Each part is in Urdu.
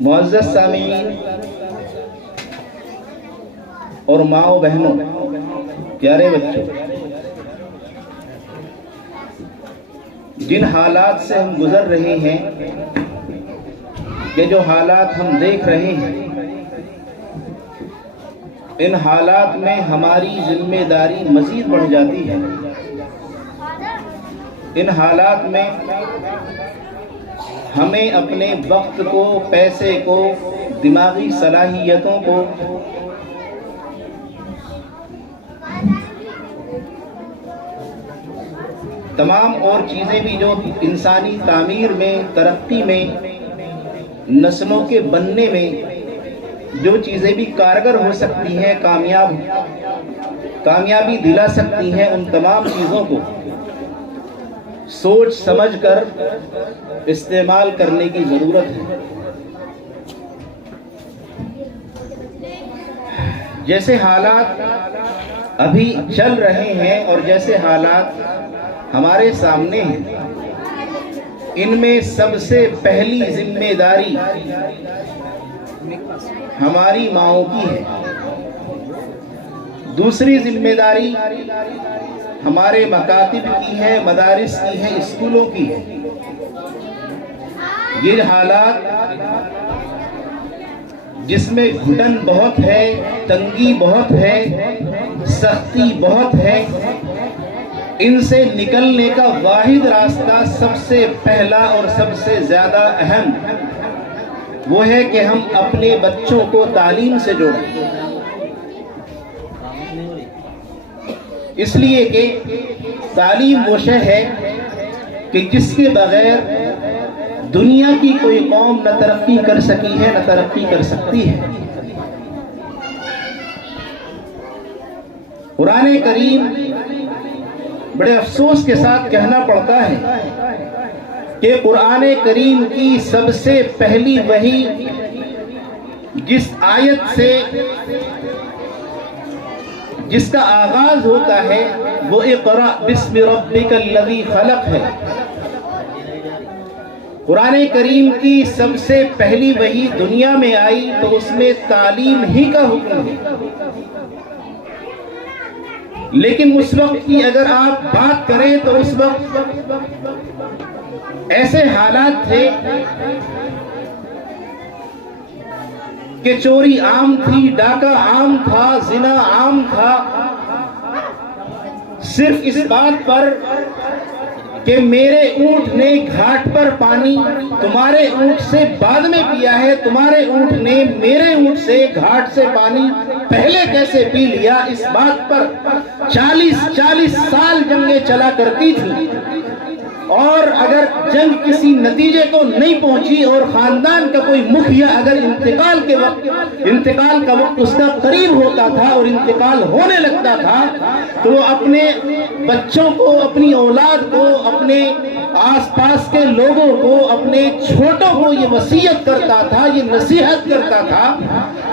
معزز سامعین اور ماؤں بہنوں، پیارے بچوں، جن حالات سے ہم گزر رہے ہیں، یہ جو حالات ہم دیکھ رہے ہیں، ان حالات میں ہماری ذمہ داری مزید بڑھ جاتی ہے۔ ان حالات میں ہمیں اپنے وقت کو، پیسے کو، دماغی صلاحیتوں کو تمام اور چیزیں بھی جو انسانی تعمیر میں، ترقی میں، نسلوں کے بننے میں جو چیزیں بھی کارگر ہو سکتی ہیں، کامیابی دلا سکتی ہیں، ان تمام چیزوں کو سوچ سمجھ کر استعمال کرنے کی ضرورت ہے۔ جیسے حالات ابھی چل رہے ہیں اور جیسے حالات ہمارے سامنے ہیں، ان میں سب سے پہلی ذمہ داری ہماری ماؤں کی ہے۔ دوسری ذمہ داری ہمارے مکاتب کی ہے، مدارس کی ہے، اسکولوں کی ہے۔ یہ حالات جس میں گھٹن بہت ہے، تنگی بہت ہے، سختی بہت ہے، ان سے نکلنے کا واحد راستہ سب سے پہلا اور سب سے زیادہ اہم وہ ہے کہ ہم اپنے بچوں کو تعلیم سے جوڑیں۔ اس لیے کہ تعلیم وہ شے ہے کہ جس کے بغیر دنیا کی کوئی قوم نہ ترقی کر سکی ہے، نہ ترقی کر سکتی ہے۔ قرآن کریم بڑے افسوس کے ساتھ کہنا پڑتا ہے کہ قرآن کریم کی سب سے پہلی وحی جس آیت سے جس کا آغاز ہوتا ہے وہ اقرأ بسم ربک الذی خلق ہے۔ قرآن کریم کی سب سے پہلی وحی دنیا میں آئی تو اس میں تعلیم ہی کا حکم ہے۔ لیکن اس وقت کی اگر آپ بات کریں تو اس وقت ایسے حالات تھے کہ چوری عام تھی، ڈاکہ عام تھا، زنا عام تھا، صرف اس بات پر کہ میرے اونٹ نے گھاٹ پر پانی تمہارے اونٹ سے بعد میں پیا ہے، تمہارے اونٹ نے میرے اونٹ سے گھاٹ سے پانی پہلے کیسے پی لیا، اس بات پر 40 سال جنگیں چلا کرتی تھی۔ اور اگر جنگ کسی نتیجے کو نہیں پہنچی اور خاندان کا کوئی مکھیا اگر انتقال کا وقت اس کا قریب ہوتا تھا اور انتقال ہونے لگتا تھا تو وہ اپنے بچوں کو، اپنی اولاد کو، اپنے آس پاس کے لوگوں کو، اپنے چھوٹوں کو یہ وصیت کرتا تھا، یہ نصیحت کرتا تھا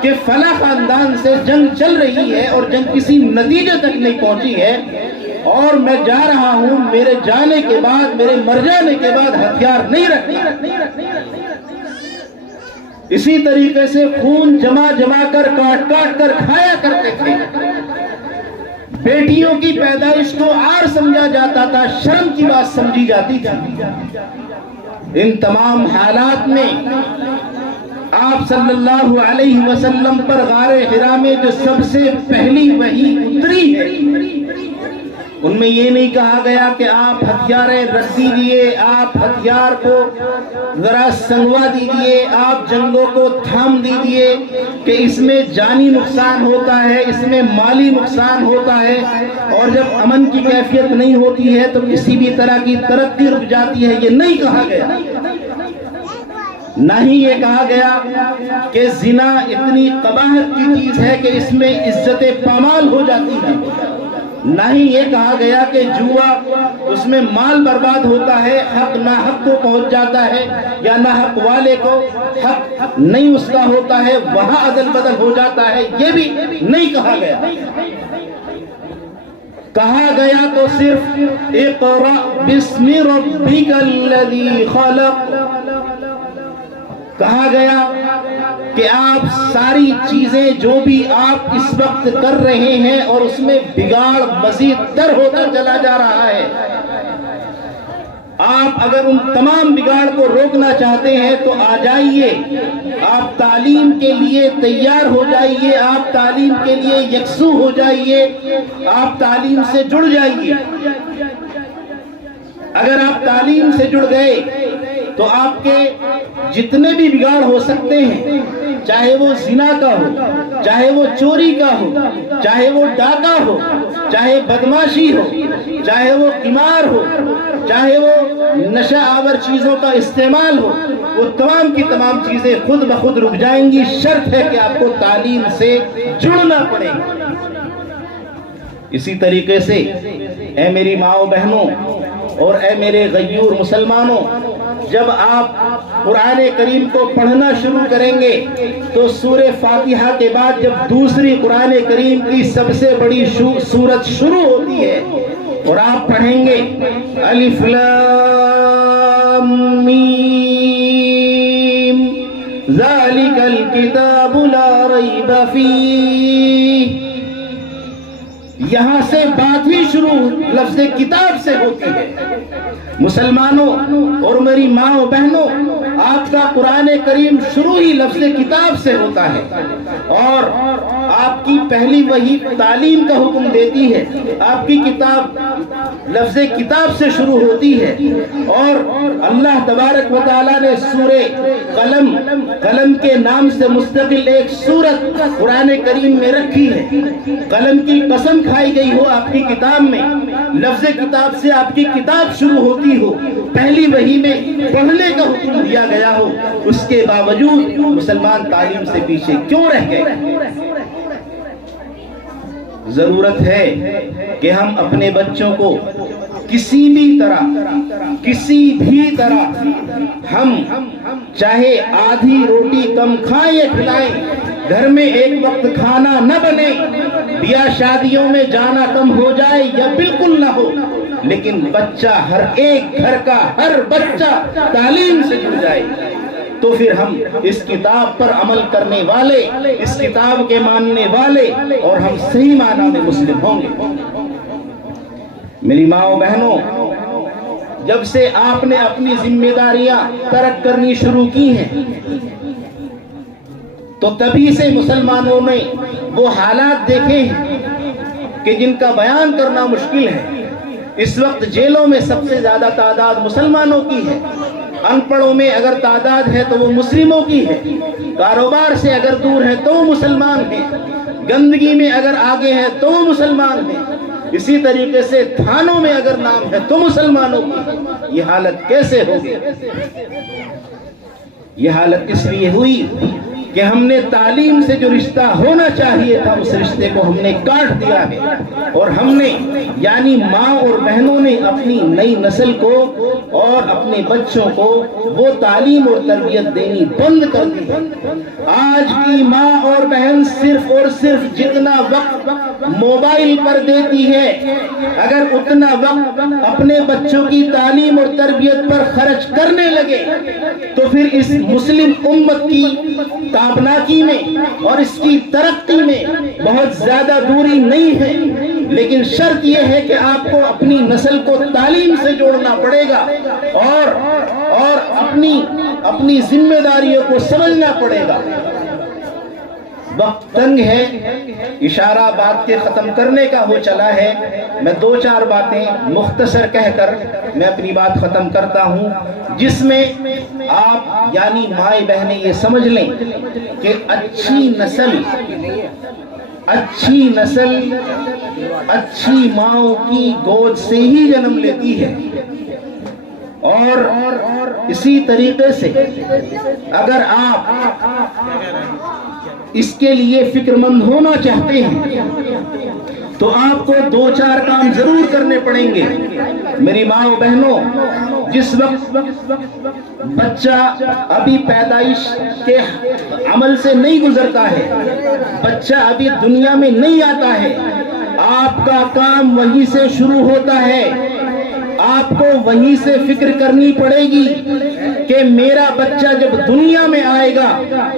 کہ فلاں خاندان سے جنگ چل رہی ہے اور جنگ کسی نتیجے تک نہیں پہنچی ہے اور میں جا رہا ہوں، میرے جانے کے بعد، میرے مر جانے کے بعد ہتھیار نہیں رکھنا۔ اسی طریقے سے خون جمع کر، کاٹ کر کھایا کرتے تھے۔ بیٹیوں کی پیدائش کو عار سمجھا جاتا تھا، شرم کی بات سمجھی جاتی تھی۔ ان تمام حالات میں آپ صلی اللہ علیہ وسلم پر غار حرا میں جو سب سے پہلی وحی اتری ہے، ان میں یہ نہیں کہا گیا کہ آپ ہتھیاریں رکھ دیجئے، آپ ہتھیار کو ذرا سنگوا دیجئے، آپ جنگوں کو تھام دیجئے، کہ اس میں جانی نقصان ہوتا ہے، اس میں مالی نقصان ہوتا ہے، اور جب امن کی کیفیت نہیں ہوتی ہے تو کسی بھی طرح کی ترقی رک جاتی ہے۔ یہ نہیں کہا گیا۔ نہ ہی یہ کہا گیا کہ زنا اتنی قباحت کی چیز ہے کہ اس میں عزت پامال ہو جاتی ہے۔ نہ ہی یہ کہا گیا کہ جوا اس میں مال برباد ہوتا ہے، حق ناحق کو پہنچ جاتا ہے، یا ناحق والے کو حق نہیں اس کا ہوتا ہے، وہاں عدل بدل ہو جاتا ہے۔ یہ بھی نہیں کہا گیا۔ کہا گیا تو صرف اقرأ بسم ربک الذی خلق، کہا گیا کہ آپ ساری چیزیں جو بھی آپ اس وقت کر رہے ہیں اور اس میں بگاڑ مزید تر ہوتا چلا جا رہا ہے، آپ اگر ان تمام بگاڑ کو روکنا چاہتے ہیں تو آ جائیے، آپ تعلیم کے لیے تیار ہو جائیے، آپ تعلیم کے لیے یکسو ہو جائیے، آپ تعلیم سے جڑ جائیے۔ اگر آپ تعلیم سے جڑ گئے تو آپ کے جتنے بھی بگاڑ ہو سکتے ہیں، چاہے وہ زنا کا ہو، چاہے وہ چوری کا ہو، چاہے وہ ڈاکہ ہو، چاہے بدماشی ہو، چاہے وہ قمار ہو، چاہے وہ نشہ آور چیزوں کا استعمال ہو، وہ تمام کی تمام چیزیں خود بخود رک جائیں گی۔ شرط ہے کہ آپ کو تعلیم سے جڑنا پڑے گا۔ اسی طریقے سے اے میری ماؤں بہنوں اور اے میرے غیور مسلمانوں، جب آپ قرآن کریم کو پڑھنا شروع کریں گے تو سورہ فاتحہ کے بعد جب دوسری قرآن کریم کی سب سے بڑی سورت شروع ہوتی ہے اور آپ پڑھیں گے الف لام میم ذالک الکتاب لا ریب فیہ، یہاں سے بات ہی شروع لفظ کتاب سے ہوتی ہے۔ مسلمانوں اور میری ماں و بہنوں، آپ کا قرآن کریم شروع ہی لفظ کتاب سے ہوتا ہے، اور آپ کی پہلی وحی تعلیم کا حکم دیتی ہے۔ آپ کی کتاب لفظ کتاب سے شروع ہوتی ہے، اور اللہ تبارک و تعالیٰ نے سورہ قلم کے نام سے مستقل ایک سورت قرآن کریم میں رکھی ہے۔ قلم کی قسم کھائی گئی ہو آپ کی کتاب میں، لفظ کتاب سے آپ کی کتاب شروع ہوتی ہو، پہلی وحی میں پڑھنے کا حکم دیا گیا ہو، اس کے باوجود مسلمان تعلیم سے پیچھے کیوں رہ گئے؟ ضرورت ہے کہ ہم اپنے بچوں کو کسی بھی طرح ہم چاہے آدھی روٹی کم کھائیں یا کھلائیں، گھر میں ایک وقت کھانا نہ بنے، بیاہ شادیوں میں جانا کم ہو جائے یا بالکل نہ ہو، لیکن بچہ، ہر ایک گھر کا ہر بچہ تعلیم سے جڑ جائے، تو پھر ہم اس کتاب پر عمل کرنے والے، اس کتاب کے ماننے والے، اور ہم صحیح معنی میں مسلم ہوں گے۔ میری ماں و بہنوں، جب سے آپ نے اپنی ذمہ داریاں ترک کرنی شروع کی ہیں تو تبھی سے مسلمانوں نے وہ حالات دیکھے ہیں کہ جن کا بیان کرنا مشکل ہے۔ اس وقت جیلوں میں سب سے زیادہ تعداد مسلمانوں کی ہے، ان پڑھوں میں اگر تعداد ہے تو وہ مسلموں کی ہے، کاروبار سے اگر دور ہے تو وہ مسلمان ہیں، گندگی میں اگر آگے ہے تو وہ مسلمان ہیں، اسی طریقے سے تھانوں میں اگر نام ہے تو مسلمانوں کی۔ یہ حالت کیسے ہوگی؟ یہ حالت اس لیے ہوئی کہ ہم نے تعلیم سے جو رشتہ ہونا چاہیے تھا اس رشتے کو ہم نے کاٹ دیا ہے، اور ہم نے یعنی ماں اور بہنوں نے اپنی نئی نسل کو اور اپنے بچوں کو وہ تعلیم اور تربیت دینی بند کر دی ہے۔ آج کی ماں اور بہن صرف اور صرف جتنا وقت موبائل پر دیتی ہے، اگر اتنا وقت اپنے بچوں کی تعلیم اور تربیت پر خرچ کرنے لگے تو پھر اس مسلم امت کی تابناکی میں اور اس کی ترقی میں بہت زیادہ دوری نہیں ہے، لیکن شرط یہ ہے کہ آپ کو اپنی نسل کو تعلیم سے جوڑنا پڑے گا اور اپنی ذمہ داریوں کو سمجھنا پڑے گا۔ وقت تنگ ہے، اشارہ بات کے ختم کرنے کا ہو چلا ہے، میں دو چار باتیں مختصر کہہ کر میں اپنی بات ختم کرتا ہوں، جس میں آپ یعنی مائیں بہنیں یہ سمجھ لیں کہ اچھی نسل اچھی ماؤں کی گود سے ہی جنم لیتی ہے، اور اسی طریقے سے اگر آپ اس کے لیے فکر مند ہونا چاہتے ہیں تو آپ کو دو چار کام ضرور کرنے پڑیں گے۔ میری ماں و بہنوں، جس وقت بچہ ابھی پیدائش کے عمل سے نہیں گزرتا ہے، بچہ ابھی دنیا میں نہیں آتا ہے، آپ کا کام وہیں سے شروع ہوتا ہے۔ آپ کو وہیں سے فکر کرنی پڑے گی کہ میرا بچہ جب دنیا میں آئے گا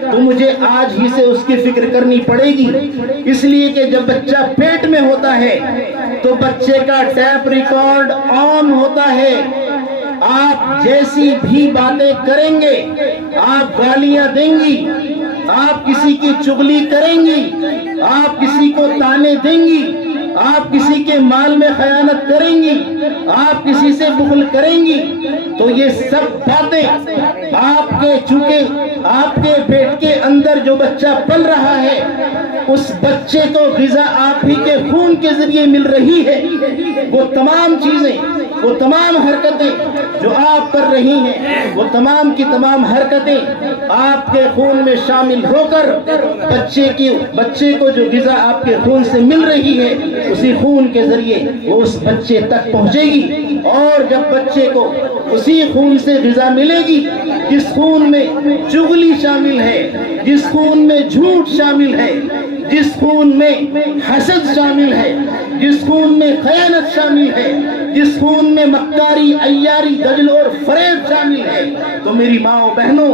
تو مجھے آج ہی سے اس کی فکر کرنی پڑے گی، اس لیے کہ جب بچہ پیٹ میں ہوتا ہے تو بچے کا ٹیپ ریکارڈ آن ہوتا ہے۔ آپ جیسی بھی باتیں کریں گے، آپ گالیاں دیں گی، آپ کسی کی چغلی کریں گی، آپ کسی کو تانے دیں گی، آپ کسی کے مال میں خیانت کریں گی، آپ کسی سے بخل کریں گی، تو یہ سب باتیں آپ کے چونکہ آپ کے پیٹ کے اندر جو بچہ پل رہا ہے اس بچے کو غذا آپ ہی کے خون کے ذریعے مل رہی ہے۔ وہ تمام چیزیں، وہ تمام حرکتیں جو آپ کر رہی ہیں، وہ تمام کی تمام حرکتیں آپ کے خون میں شامل ہو کر بچے کو جو غذا آپ کے خون سے مل رہی ہے اسی خون کے ذریعے وہ اس بچے تک پہنچے گی، اور جب بچے کو اسی خون سے غذا ملے گی جس خون میں چغلی شامل ہے، جس خون میں جھوٹ شامل ہے، جس خون میں حسد شامل ہے، جس خون میں خیانت شامل ہے، جس خون میں مکاری، عیاری، دجل اور فریب شامل ہے، تو میری ماں بہنوں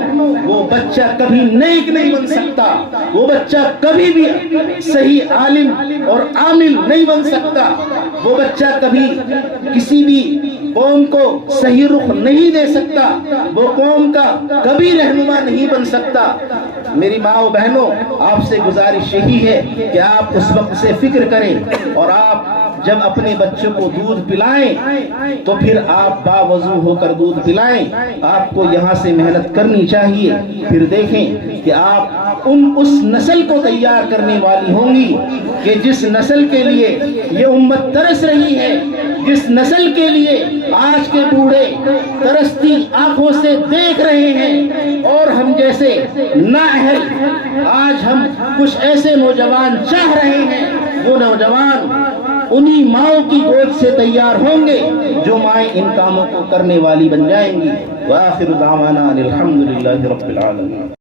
وہ بچہ کبھی نیک نہیں بن سکتا، وہ بچہ کبھی بھی صحیح عالم اور عامل نہیں بن سکتا، وہ بچہ کبھی کسی بھی قوم کو صحیح رخ نہیں دے سکتا، وہ قوم کا کبھی رہنما نہیں بن سکتا۔ میری ماں و بہنوں، آپ سے گزارش یہی ہے کہ آپ اس وقت سے فکر کریں، اور آپ جب اپنے بچوں کو دودھ پلائیں تو پھر آپ باوضو ہو کر دودھ پلائیں۔ آپ کو یہاں سے محنت کرنی چاہیے، پھر دیکھیں کہ آپ اس نسل کو تیار کرنے والی ہوں گی کہ جس نسل کے لیے یہ امت ترس رہی ہے، جس نسل کے لیے آج کے بوڑھے ترستی آنکھوں سے دیکھ رہے ہیں، اور ہم جیسے نااہل آج ہم کچھ ایسے نوجوان چاہ رہے ہیں، وہ نوجوان انہی ماؤں کی گود سے تیار ہوں گے جو مائیں ان کاموں کو کرنے والی بن جائیں گی۔ وآخر دعوانا الحمدللہ رب العالمین۔